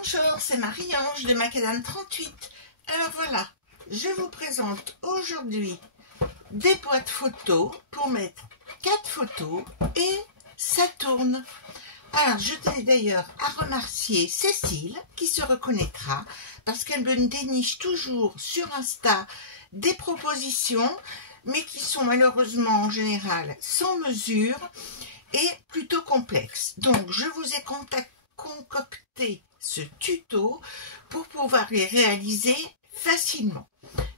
Bonjour, c'est Marie-Ange de Macadam 38. Alors voilà, je vous présente aujourd'hui des boîtes photos pour mettre 4 photos et ça tourne. Alors je tenais d'ailleurs à remercier Cécile qui se reconnaîtra parce qu'elle me déniche toujours sur Insta des propositions mais qui sont malheureusement en général sans mesure et plutôt complexes. Donc je vous ai concocté ce tuto pour pouvoir les réaliser facilement.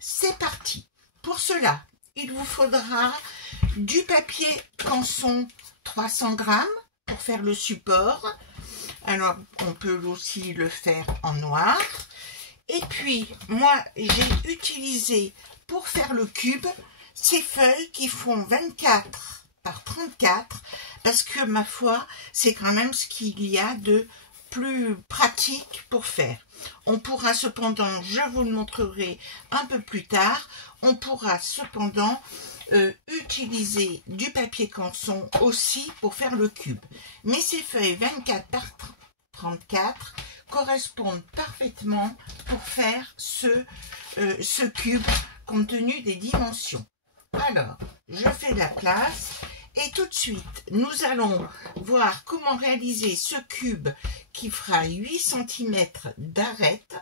C'est parti. Pour cela, il vous faudra du papier canson 300 grammes pour faire le support. Alors, on peut aussi le faire en noir. Et puis, moi, j'ai utilisé pour faire le cube ces feuilles qui font 24 par 34 parce que, ma foi, c'est quand même ce qu'il y a de plus pratique pour faire. On pourra cependant, je vous le montrerai un peu plus tard, on pourra cependant utiliser du papier canson aussi pour faire le cube. Mais ces feuilles 24 par 34 correspondent parfaitement pour faire ce cube compte tenu des dimensions. Alors, je fais de la place. Et tout de suite, nous allons voir comment réaliser ce cube qui fera 8 cm d'arête,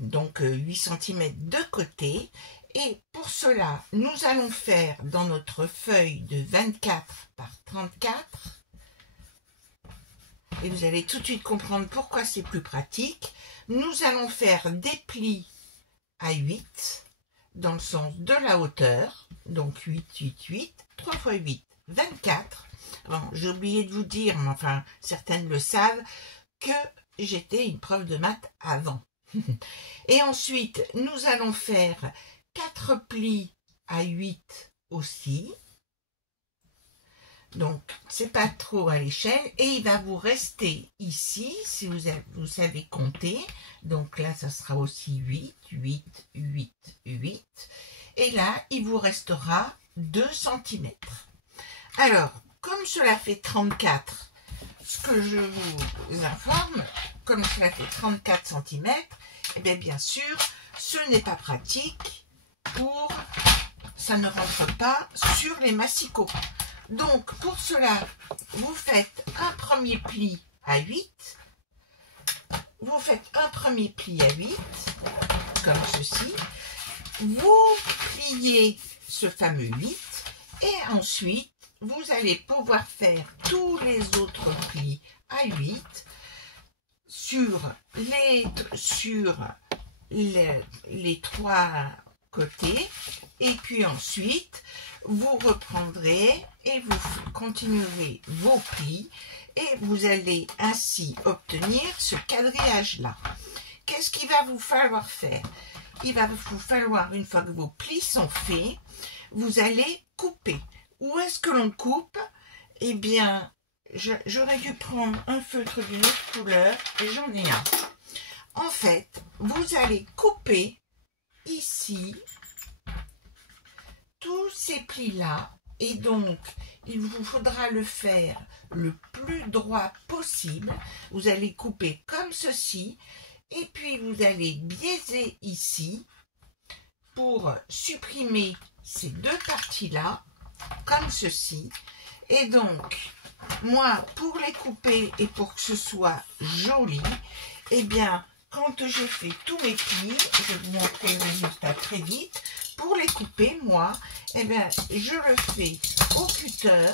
donc 8 cm de côté. Et pour cela, nous allons faire dans notre feuille de 24 par 34, et vous allez tout de suite comprendre pourquoi c'est plus pratique, nous allons faire des plis à 8 dans le sens de la hauteur, donc 8, 8, 8, 3 x 8, 24. Bon, j'ai oublié de vous dire, mais enfin, certaines le savent, que j'étais une prof de maths avant. Et ensuite, nous allons faire 4 plis à 8 aussi. Donc, c'est pas trop à l'échelle. Et il va vous rester ici, si vous savez compter. Donc là, ça sera aussi 8, 8, 8, 8. Et là, il vous restera 2 cm. Alors, comme cela fait 34, ce que je vous informe, comme cela fait 34 cm, et bien sûr, ce n'est pas pratique pour... ça ne rentre pas sur les massicots. Donc, pour cela, vous faites un premier pli à 8. Vous faites un premier pli à 8, comme ceci. Vous pliez ce fameux 8 et ensuite, vous allez pouvoir faire tous les autres plis à 8 sur les 3 côtés. Et puis ensuite, vous reprendrez et vous continuerez vos plis et vous allez ainsi obtenir ce quadrillage-là. Qu'est-ce qu'il va vous falloir faire? Il va vous falloir, une fois que vos plis sont faits, vous allez couper. Où est-ce que l'on coupe? Eh bien, j'aurais dû prendre un feutre d'une autre couleur et j'en ai un. En fait, vous allez couper ici tous ces plis-là et donc, il vous faudra le faire le plus droit possible. Vous allez couper comme ceci et puis vous allez biaiser ici pour supprimer ces deux parties-là, comme ceci. Et donc, moi, pour les couper et pour que ce soit joli, eh bien, quand j'ai fait tous mes plis, je vais vous montrer le résultat très vite. Pour les couper, moi, eh bien, je le fais au cutter.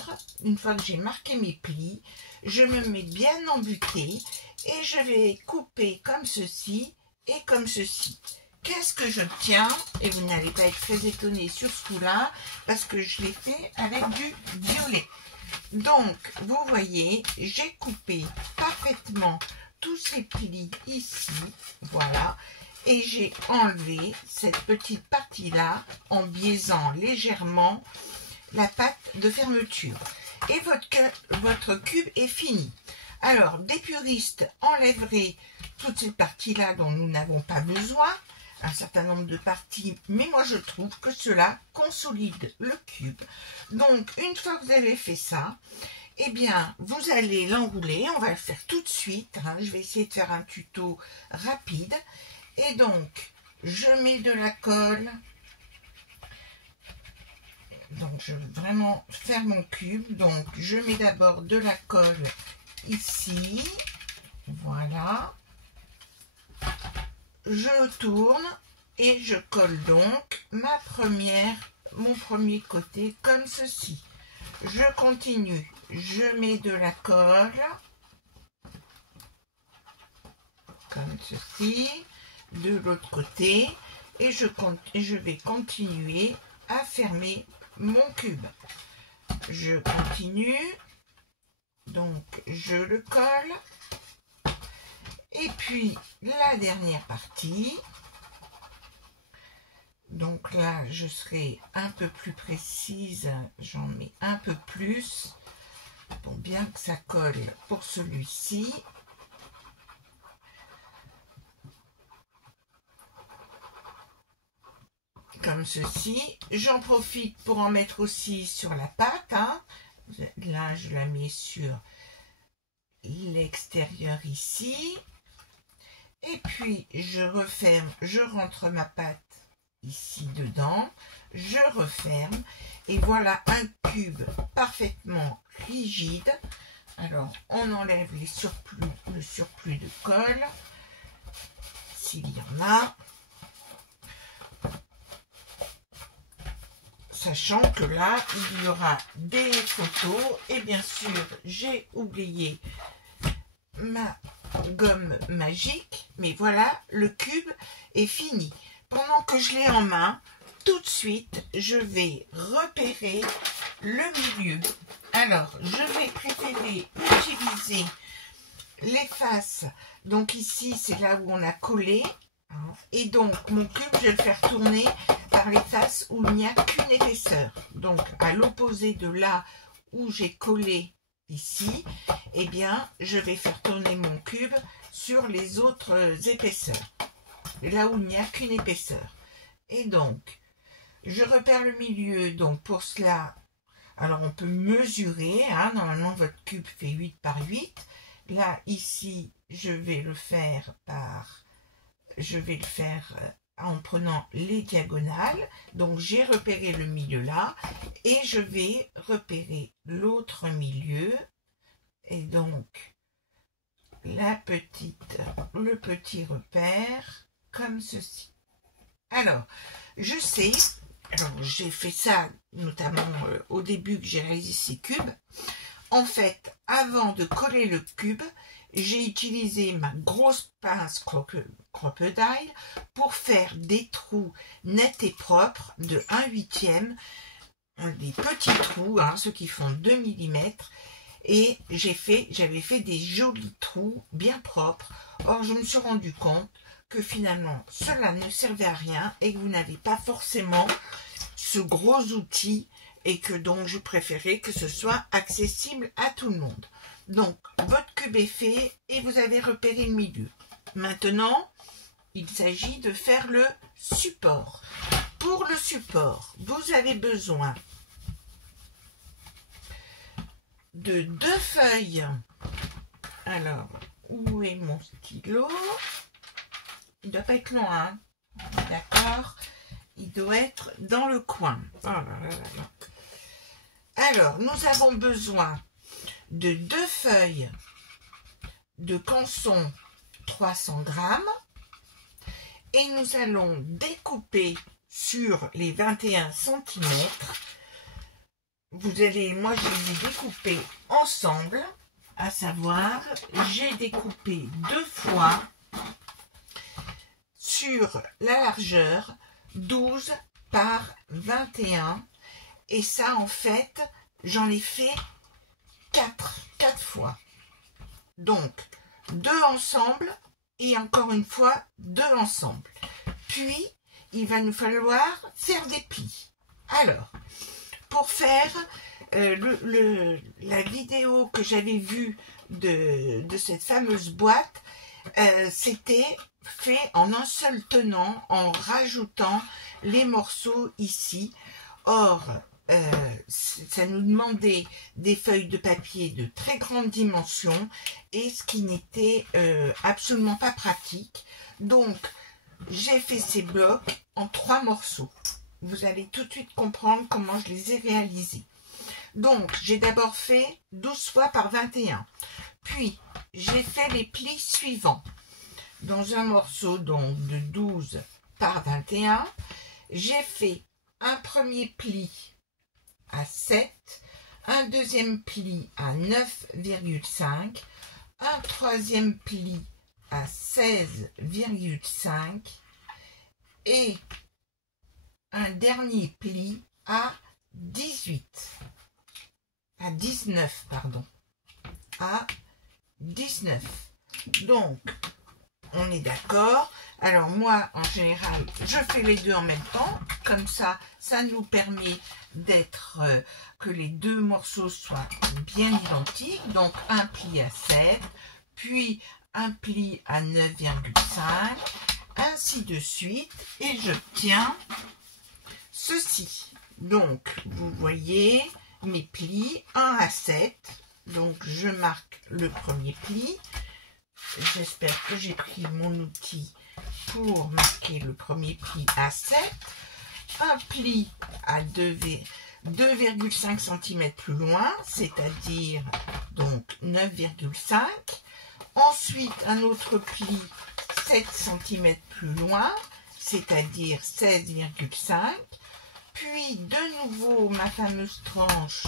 Une fois que j'ai marqué mes plis, je me mets bien en butée et je vais couper comme ceci et comme ceci. Qu'est-ce que j'obtiens? Et vous n'allez pas être très étonné sur ce coup-là, parce que je l'ai fait avec du violet. Donc, vous voyez, j'ai coupé parfaitement tous ces plis ici, voilà, et j'ai enlevé cette petite partie-là en biaisant légèrement la pâte de fermeture. Et votre cube est fini. Alors, des puristes enlèveraient toutes ces parties-là dont nous n'avons pas besoin, un certain nombre de parties, mais moi je trouve que cela consolide le cube. Donc, une fois que vous avez fait ça, eh bien, vous allez l'enrouler. On va le faire tout de suite, hein. Je vais essayer de faire un tuto rapide. Et donc, je mets de la colle. Donc, je veux vraiment faire mon cube. Donc, je mets d'abord de la colle ici. Voilà. Je tourne et je colle donc mon premier côté comme ceci. Je continue. Je mets de la colle comme ceci de l'autre côté et je vais continuer à fermer mon cube. Je continue, donc je le colle et puis la dernière partie. Donc là, je serai un peu plus précise, j'en mets un peu plus pour bien que ça colle pour celui-ci. Comme ceci. J'en profite pour en mettre aussi sur la pâte, hein. Là, je la mets sur l'extérieur ici. Et puis, je referme, je rentre ma pâte ici dedans, je referme et voilà un cube parfaitement rigide. Alors on enlève le surplus de colle s'il y en a, sachant que là il y aura des photos et bien sûr j'ai oublié ma gomme magique, mais voilà, le cube est fini. Pendant que je l'ai en main, tout de suite, je vais repérer le milieu. Alors, je vais préférer utiliser les faces. Donc ici, c'est là où on a collé. Et donc, mon cube, je vais le faire tourner par les faces où il n'y a qu'une épaisseur. Donc, à l'opposé de là où j'ai collé ici, eh bien, je vais faire tourner mon cube sur les autres épaisseurs. Là où il n'y a qu'une épaisseur. Et donc, je repère le milieu. Donc, pour cela, alors on peut mesurer. Hein, normalement, votre cube fait 8 par 8. Là, ici, je vais le faire en prenant les diagonales. Donc, j'ai repéré le milieu là. Et je vais repérer l'autre milieu. Et donc, le petit repère. Comme ceci. Alors, je sais, j'ai fait ça notamment au début que j'ai réalisé ces cubes. En fait, avant de coller le cube, j'ai utilisé ma grosse pince Crocodile pour faire des trous nets et propres de 1/8, des petits trous, hein, ceux qui font 2 mm. Et j'avais fait des jolis trous bien propres. Or, je me suis rendu compte que finalement cela ne servait à rien et que vous n'avez pas forcément ce gros outil et que donc je préférais que ce soit accessible à tout le monde. Donc votre cube est fait et vous avez repéré le milieu. Maintenant, il s'agit de faire le support. Pour le support, vous avez besoin de 2 feuilles. Alors, où est mon stylo ? Il ne doit pas être loin, hein. D'accord? Il doit être dans le coin. Oh là là là là. Alors, nous avons besoin de 2 feuilles de canson 300 grammes et nous allons découper sur les 21 cm. Moi je les ai découpés ensemble, à savoir, j'ai découpé 2 fois sur la largeur 12 par 21 et ça en fait j'en ai fait 4 fois, donc 2 ensemble et encore une fois 2 ensemble, puis il va nous falloir faire des plis. Alors pour faire la vidéo que j'avais vue de cette fameuse boîte, c'était fait en un seul tenant en rajoutant les morceaux ici. Or, ça nous demandait des feuilles de papier de très grande dimension et ce qui n'était absolument pas pratique. Donc, j'ai fait ces blocs en 3 morceaux. Vous allez tout de suite comprendre comment je les ai réalisés. Donc, j'ai d'abord fait 12 fois par 21. Puis, j'ai fait les plis suivants. Dans un morceau donc de 12 par 21, j'ai fait un premier pli à 7, un deuxième pli à 9,5, un troisième pli à 16,5 et un dernier pli à 19, pardon, à 19. Donc, on est d'accord. Alors moi, en général, je fais les deux en même temps. Comme ça, ça nous permet d'être que les deux morceaux soient bien identiques. Donc, un pli à 7, puis un pli à 9,5, ainsi de suite. Et j'obtiens ceci. Donc, vous voyez mes plis 1 à 7. Donc, je marque le premier pli. J'espère que j'ai pris mon outil pour marquer le premier pli à 7. Un pli à 2,5 cm plus loin, c'est-à-dire donc 9,5. Ensuite, un autre pli 7 cm plus loin, c'est-à-dire 16,5. Puis, de nouveau, ma fameuse tranche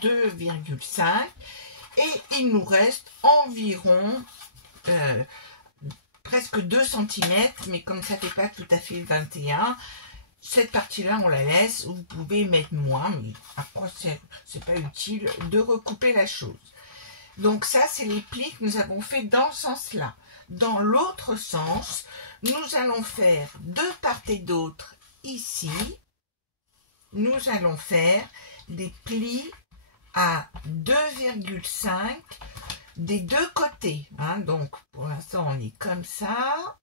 de 2,5. Et il nous reste environ presque 2 cm, mais comme ça fait pas tout à fait 21, cette partie-là, on la laisse. Vous pouvez mettre moins, mais après, c'est pas utile de recouper la chose. Donc ça, c'est les plis que nous avons fait dans ce sens-là. Dans l'autre sens, nous allons faire de part et d'autre ici. Nous allons faire des plis à 2,5 des deux côtés. Hein. Donc, pour l'instant, on est comme ça.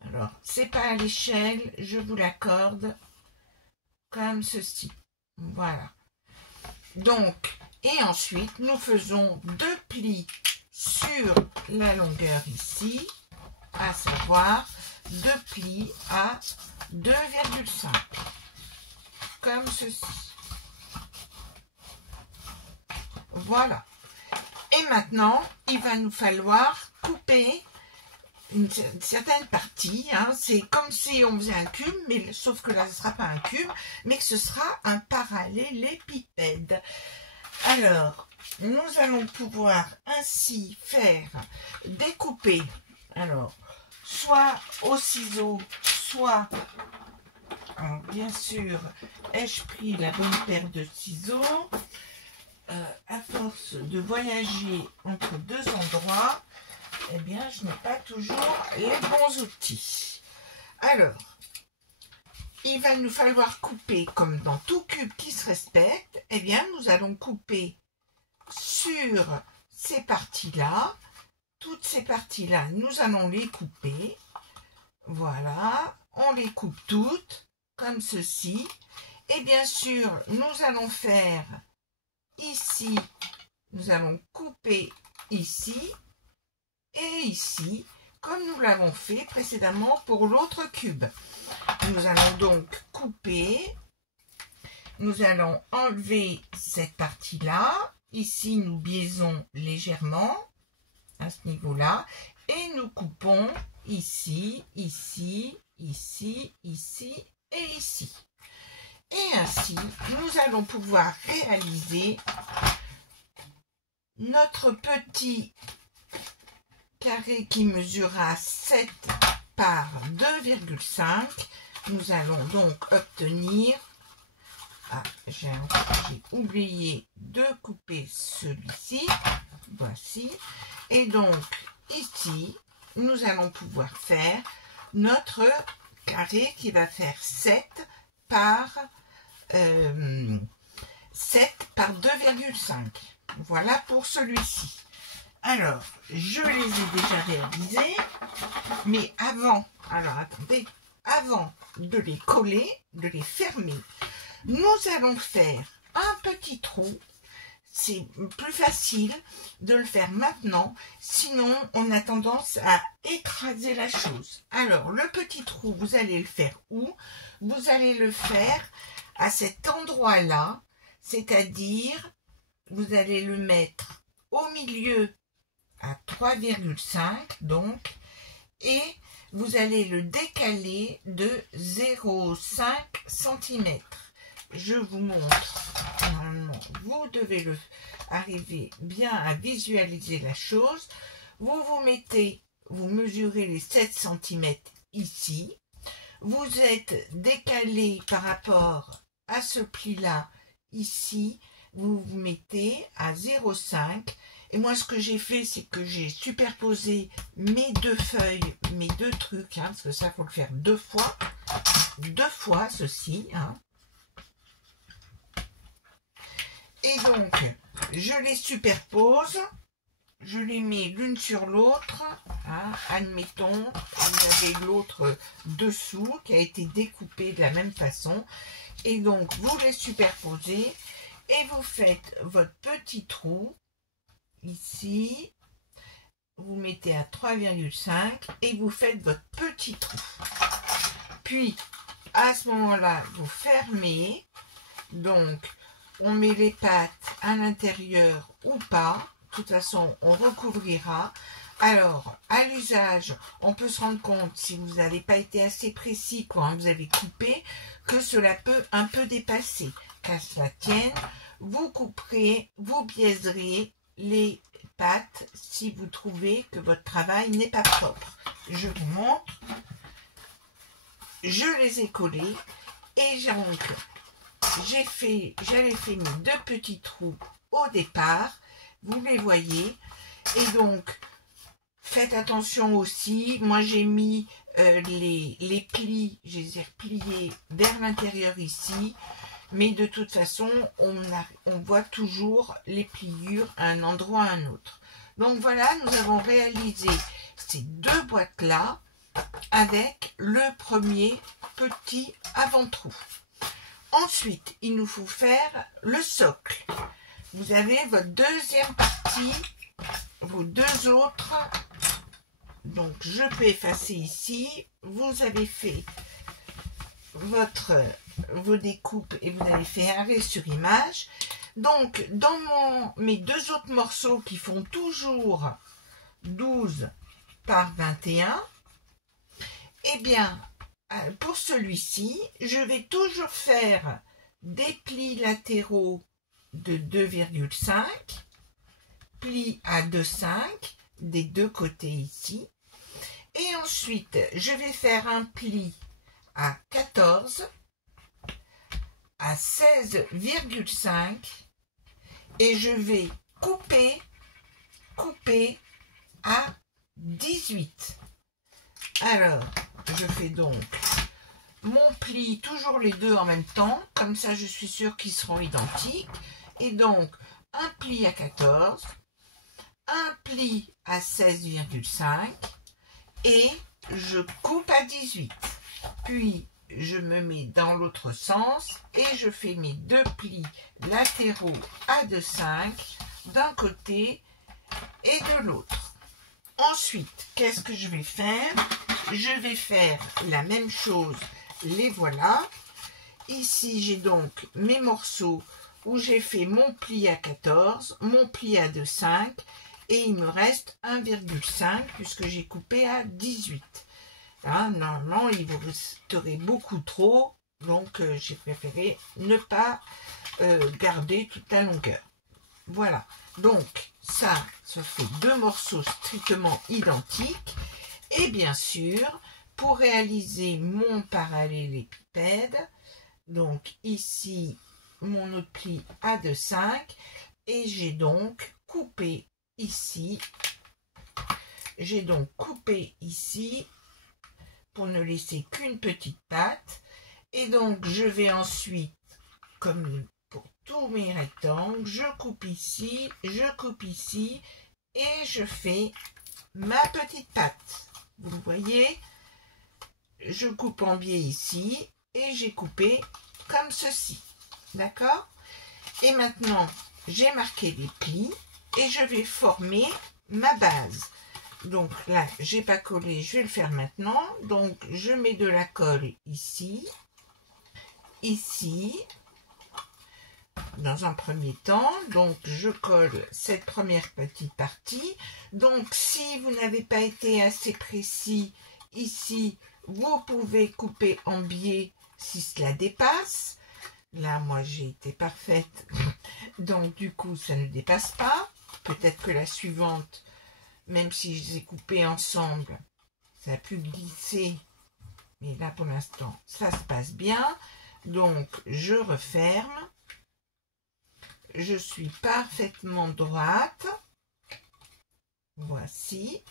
Alors, c'est pas à l'échelle, je vous l'accorde, comme ceci. Voilà. Donc, et ensuite, nous faisons 2 plis sur la longueur ici, à savoir 2 plis à 2,5, comme ceci. Voilà. Et maintenant, il va nous falloir couper une certaine partie. Hein. C'est comme si on faisait un cube, mais sauf que là, ce ne sera pas un cube, mais que ce sera un parallélépipède. Alors, nous allons pouvoir ainsi faire découper, alors, soit au ciseau, soit, alors, bien sûr, ai-je pris la bonne paire de ciseaux. À force de voyager entre 2 endroits, eh bien, je n'ai pas toujours les bons outils. Alors, il va nous falloir couper, comme dans tout cube qui se respecte, eh bien, nous allons couper sur ces parties-là. Toutes ces parties-là, nous allons les couper. Voilà, on les coupe toutes, comme ceci. Et bien sûr, nous allons faire ici, nous allons couper ici et ici, comme nous l'avons fait précédemment pour l'autre cube. Nous allons donc couper, nous allons enlever cette partie-là. Ici, nous biaisons légèrement à ce niveau-là et nous coupons ici, ici, ici, ici et ici. Et ainsi, nous allons pouvoir réaliser notre petit carré qui mesurera 7 par 2,5. Nous allons donc obtenir... Ah, j'ai oublié de couper celui-ci. Voici. Et donc, ici, nous allons pouvoir faire notre carré qui va faire 7 par 2,5. Voilà pour celui-ci. Alors, je les ai déjà réalisés, mais avant, alors attendez, avant de les coller, de les fermer, nous allons faire un petit trou. C'est plus facile de le faire maintenant, sinon on a tendance à écraser la chose. Alors, le petit trou, vous allez le faire où? Vous allez le faire à cet endroit-là, c'est-à-dire, vous allez le mettre au milieu à 3,5, donc, et vous allez le décaler de 0,5 cm. Je vous montre. Normalement, vous devez arriver bien à visualiser la chose. Vous mettez, vous mesurez les 7 cm ici. Vous êtes décalé par rapport à ce pli-là ici. Vous vous mettez à 0,5. Et moi, ce que j'ai fait, c'est que j'ai superposé mes deux feuilles, mes deux trucs, parce que ça, faut le faire deux fois, ceci, Et donc, je les superpose, je les mets l'une sur l'autre, admettons, vous avez l'autre dessous qui a été découpé de la même façon, et donc vous les superposez, et vous faites votre petit trou, ici, vous mettez à 3,5, et vous faites votre petit trou. Puis, à ce moment-là, vous fermez, donc, on met les pattes à l'intérieur ou pas. De toute façon, on recouvrira. Alors, à l'usage, on peut se rendre compte, si vous n'avez pas été assez précis quand vous avez coupé, que cela peut un peu dépasser. Qu'à cela tienne, vous couperez, vous biaiserez les pattes si vous trouvez que votre travail n'est pas propre. Je vous montre. Je les ai collés et donc j'avais fait mes deux petits trous au départ, vous les voyez, et donc faites attention aussi, moi j'ai mis les plis, je les ai repliés vers l'intérieur ici, mais de toute façon on voit toujours les pliures à un endroit à un autre. Donc voilà, nous avons réalisé ces deux boîtes là avec le premier petit avant-trou. Ensuite, il nous faut faire le socle. Vous avez votre deuxième partie, vos deux autres. Donc, je peux effacer ici. Vous avez fait vos découpes et vous avez fait arrêt sur image. Donc, dans mes deux autres morceaux qui font toujours 12 par 21, eh bien, pour celui-ci, je vais toujours faire des plis latéraux de 2,5, plis à 2,5 des deux côtés ici. Et ensuite, je vais faire un pli à 14, à 16,5 et je vais couper à 18. Alors, je fais donc mon pli, toujours les deux en même temps, comme ça je suis sûre qu'ils seront identiques. Et donc, un pli à 14, un pli à 16,5 et je coupe à 18. Puis, je me mets dans l'autre sens et je fais mes deux plis latéraux à 2,5 d'un côté et de l'autre. Ensuite, qu'est-ce que je vais faire? Je vais faire la même chose, les voilà. Ici, j'ai donc mes morceaux où j'ai fait mon pli à 14, mon pli à 2,5 et il me reste 1,5 puisque j'ai coupé à 18. Là, normalement, il vous resterait beaucoup trop, donc j'ai préféré ne pas garder toute la longueur. Voilà, donc ça fait deux morceaux strictement identiques. Et bien sûr, pour réaliser mon parallélépipède, donc ici, mon autre pli à 2,5 et j'ai donc coupé ici. J'ai donc coupé ici pour ne laisser qu'une petite patte. Et donc, je vais ensuite, comme pour tous mes rectangles, je coupe ici et je fais ma petite patte. Vous voyez, je coupe en biais ici et j'ai coupé comme ceci. D'accord? Et maintenant, j'ai marqué les plis et je vais former ma base. Donc là, j'ai pas collé, je vais le faire maintenant. Donc, je mets de la colle ici, ici, dans un premier temps. Donc, je colle cette première petite partie. Donc, si vous n'avez pas été assez précis ici, vous pouvez couper en biais si cela dépasse. Là, moi, j'ai été parfaite. Donc, du coup, ça ne dépasse pas. Peut-être que la suivante, même si je les ai coupés ensemble, ça a pu glisser. Mais là, pour l'instant, ça se passe bien. Donc, je referme. Je suis parfaitement droite. Voici.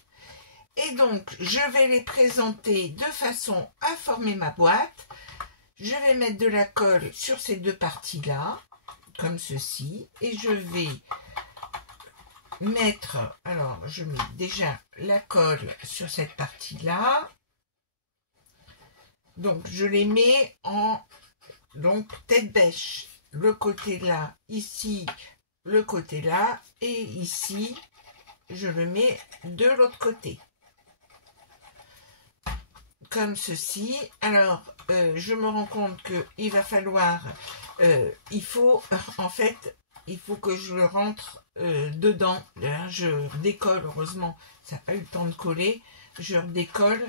Et donc, je vais les présenter de façon à former ma boîte. Je vais mettre de la colle sur ces deux parties-là, comme ceci. Et je vais mettre, alors je mets déjà la colle sur cette partie-là. Donc, je les mets en tête bêche. Le côté là, ici, le côté là, et ici, je le mets de l'autre côté. Comme ceci. Alors, je me rends compte qu'il va falloir, il faut que je le rentre dedans. Là, je décolle, heureusement, ça n'a pas eu le temps de coller. Je redécolle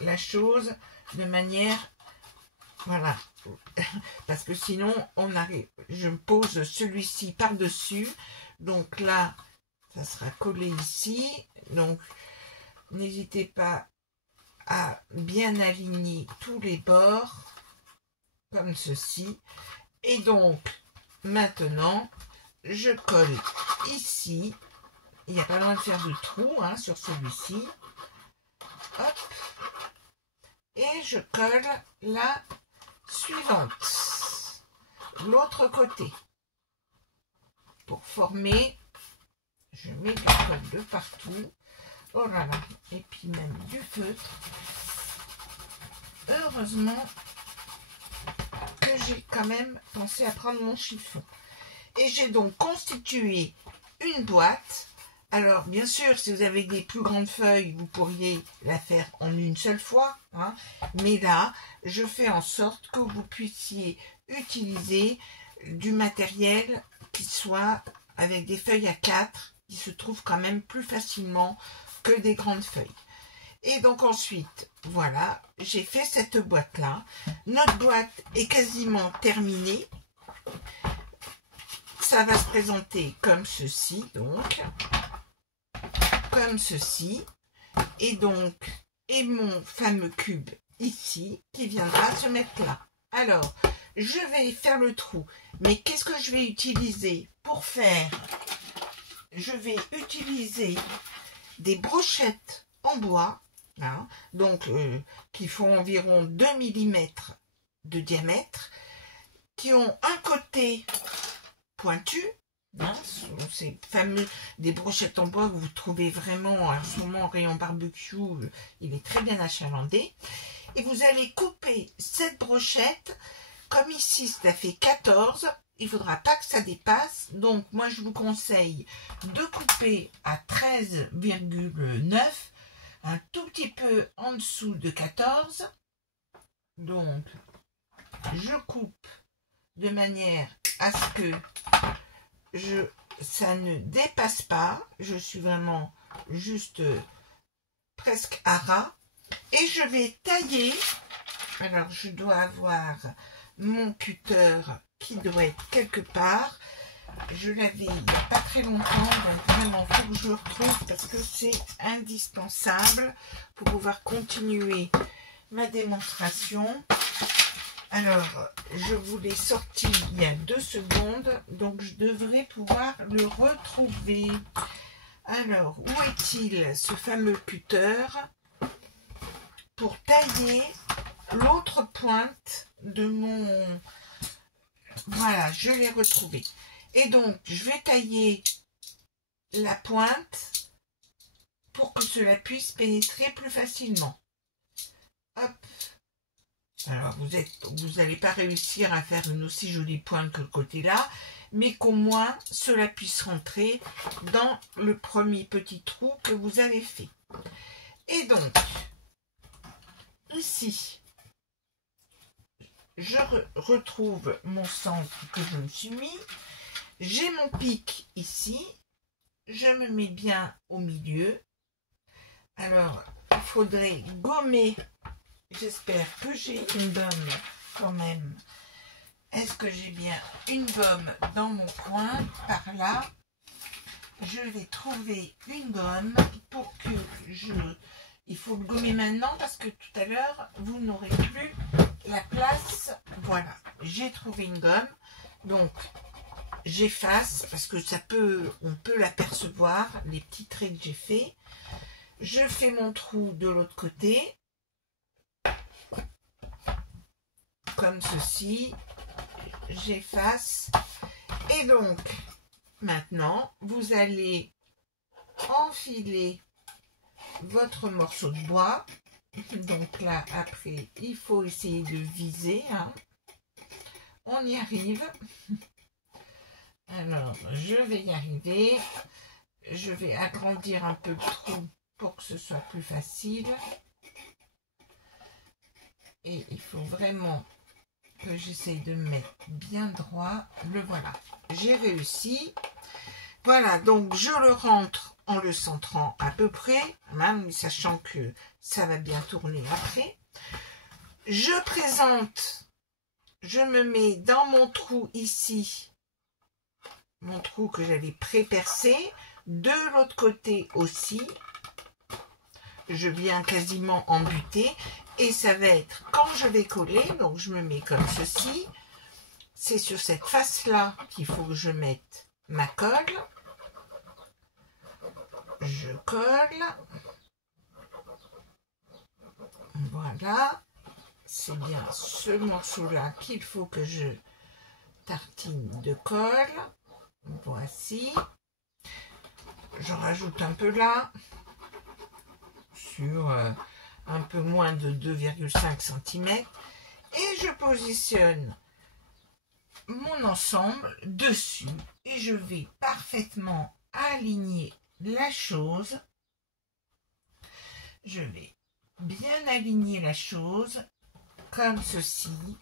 la chose de manière, voilà, parce que sinon, je pose celui-ci par-dessus. Donc là, ça sera collé ici. Donc, n'hésitez pas à bien aligner tous les bords, comme ceci. Et donc, maintenant, je colle ici. Il n'y a pas besoin de faire de trou sur celui-ci. Hop. Et je colle la suivante. L'autre côté. Pour former, je mets de la colle de partout. Oh là là. Et puis même du feutre. Heureusement que j'ai quand même pensé à prendre mon chiffon. Et j'ai donc constitué une boîte. Alors, bien sûr, si vous avez des plus grandes feuilles, vous pourriez la faire en une seule fois. Mais là, je fais en sorte que vous puissiez utiliser du matériel qui soit avec des feuilles à 4, qui se trouve quand même plus facilement que des grandes feuilles. Et donc ensuite, voilà, j'ai fait cette boîte-là. Notre boîte est quasiment terminée. Ça va se présenter comme ceci, donc. Comme ceci. Et donc, et mon fameux cube ici, qui viendra se mettre là. Alors, je vais faire le trou. Mais qu'est-ce que je vais utiliser pour faire? Je vais utiliser des brochettes en bois. Donc qui font environ 2 mm de diamètre, qui ont un côté pointu, ces fameux des brochettes en bois que vous trouvez vraiment en ce moment en rayon barbecue, il est très bien achalandé, et vous allez couper cette brochette, comme ici ça fait 14, il ne faudra pas que ça dépasse, donc moi je vous conseille de couper à 13,9, un tout petit peu en dessous de 14. Donc, je coupe de manière à ce que ça ne dépasse pas. Je suis vraiment juste presque à ras. Et je vais tailler. Alors, je dois avoir mon cutter qui doit être quelque part. Je l'avais il n'y a pas très longtemps, donc vraiment, il faut que je le retrouve parce que c'est indispensable pour pouvoir continuer ma démonstration. Alors, je vous l'ai sorti il y a 2 secondes, donc je devrais pouvoir le retrouver. Alors, où est-il, ce fameux cutter, pour tailler l'autre pointe de mon... Voilà, je l'ai retrouvé. Et donc, je vais tailler la pointe pour que cela puisse pénétrer plus facilement. Hop. Alors, vous n'allez pas réussir à faire une aussi jolie pointe que le côté là, mais qu'au moins cela puisse rentrer dans le premier petit trou que vous avez fait. Et donc, ici, je retrouve mon centre que je me suis mis. J'ai mon pic ici. Je me mets bien au milieu. Alors, il faudrait gommer. J'espère que j'ai une gomme quand même. Est-ce que j'ai bien une gomme dans mon coin? Par là, je vais trouver une gomme pour que je... Il faut le gommer maintenant parce que tout à l'heure, vous n'aurez plus la place. Voilà, j'ai trouvé une gomme. Donc, j'efface parce que on peut l'apercevoir, les petits traits que j'ai fait. Je fais mon trou de l'autre côté. Comme ceci. J'efface. Et donc, maintenant, vous allez enfiler votre morceau de bois. Donc là, après, il faut essayer de viser. Hein. On y arrive. Alors, je vais y arriver. Je vais agrandir un peu le trou pour que ce soit plus facile. Et il faut vraiment que j'essaye de me mettre bien droit. Le voilà. J'ai réussi. Voilà, donc je le rentre en le centrant à peu près, même sachant que ça va bien tourner après. Je présente, je me mets dans mon trou ici, mon trou que j'avais pré-percé, de l'autre côté aussi. Je viens quasiment en buter et ça va être quand je vais coller, donc je me mets comme ceci. C'est sur cette face-là qu'il faut que je mette ma colle. Je colle. Voilà. C'est bien ce morceau-là qu'il faut que je tartine de colle. Voici. Je rajoute un peu là. Sur un peu moins de 2,5 cm. Et je positionne mon ensemble dessus. Et je vais parfaitement aligner la chose. Je vais bien aligner la chose comme ceci.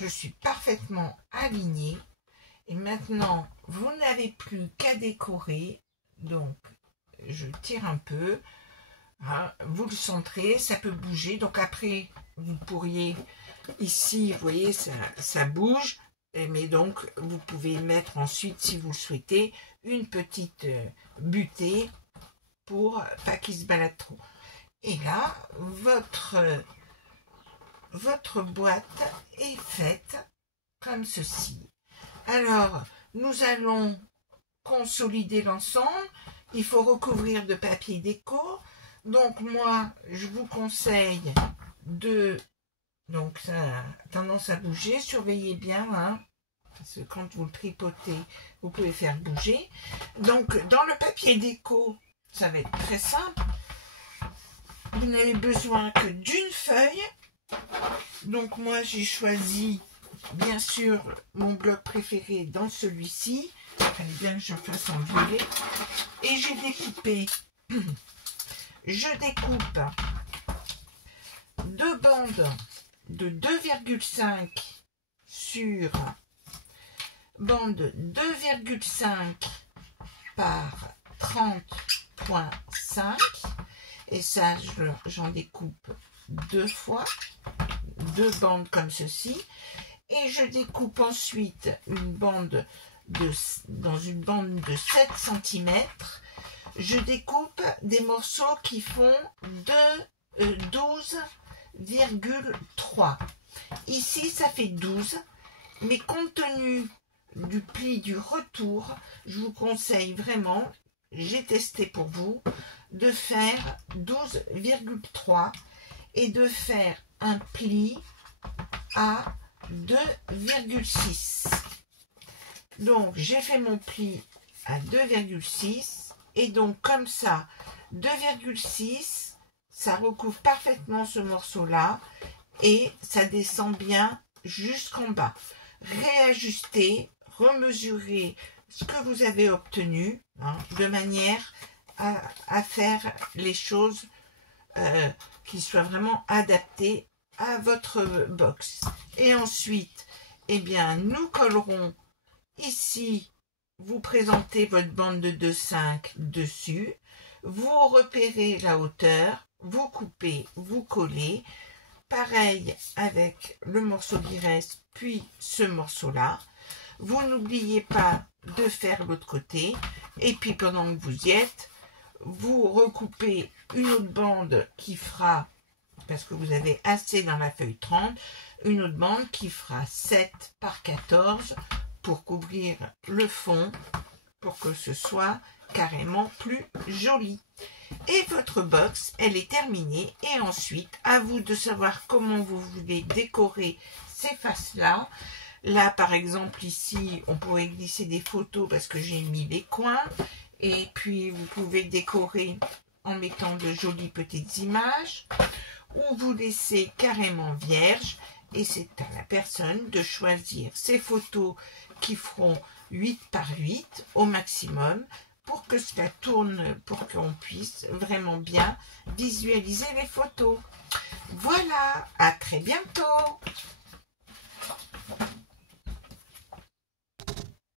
Je suis parfaitement alignée. Et maintenant, vous n'avez plus qu'à décorer. Donc, je tire un peu. Hein, vous le centrez, ça peut bouger. Donc après, vous pourriez, ici, vous voyez, ça bouge. Mais donc, vous pouvez mettre ensuite, si vous le souhaitez, une petite butée pour pas qu'il se balade trop. Et là, votre boîte est faite comme ceci. Alors, nous allons consolider l'ensemble. Il faut recouvrir de papier déco. Donc, moi, je vous conseille de... Donc, ça a tendance à bouger. Surveillez bien, hein, parce que quand vous le tripotez, vous pouvez faire bouger. Donc, dans le papier déco, ça va être très simple. Vous n'avez besoin que d'une feuille. Donc, moi, j'ai choisi, bien sûr, mon bloc préféré dans celui-ci. Il fallait bien que je fasse en violet. Et j'ai découpé... Je découpe deux bandes de 2,5 sur bande 2,5 par 30,5 et ça j'en découpe deux fois, deux bandes comme ceci et je découpe ensuite une bande dans une bande de 7 cm. Je découpe des morceaux qui font 12,3. Ici, ça fait 12. Mais compte tenu du pli du retour, je vous conseille vraiment, j'ai testé pour vous, de faire 12,3 et de faire un pli à 2,6. Donc, j'ai fait mon pli à 2,6. Et donc, comme ça, 2,6, ça recouvre parfaitement ce morceau-là et ça descend bien jusqu'en bas. Réajustez, remesurez ce que vous avez obtenu, hein, de manière à faire les choses qui soient vraiment adaptées à votre box. Et ensuite, eh bien, nous collerons ici, vous présentez votre bande de 2,5 dessus, vous repérez la hauteur, vous coupez, vous collez. Pareil avec le morceau qui reste, puis ce morceau-là. Vous n'oubliez pas de faire l'autre côté. Et puis pendant que vous y êtes, vous recoupez une autre bande qui fera, parce que vous avez assez dans la feuille 30, une autre bande qui fera 7 par 14 pour couvrir le fond, pour que ce soit carrément plus joli. Et votre box, elle est terminée. Et ensuite, à vous de savoir comment vous voulez décorer ces faces-là. Là, par exemple, ici, on pourrait glisser des photos parce que j'ai mis les coins. Et puis, vous pouvez décorer en mettant de jolies petites images. Ou vous laissez carrément vierge. Et c'est à la personne de choisir ces photos qui feront 8 par 8 au maximum, pour que cela tourne, pour qu'on puisse vraiment bien visualiser les photos. Voilà, à très bientôt.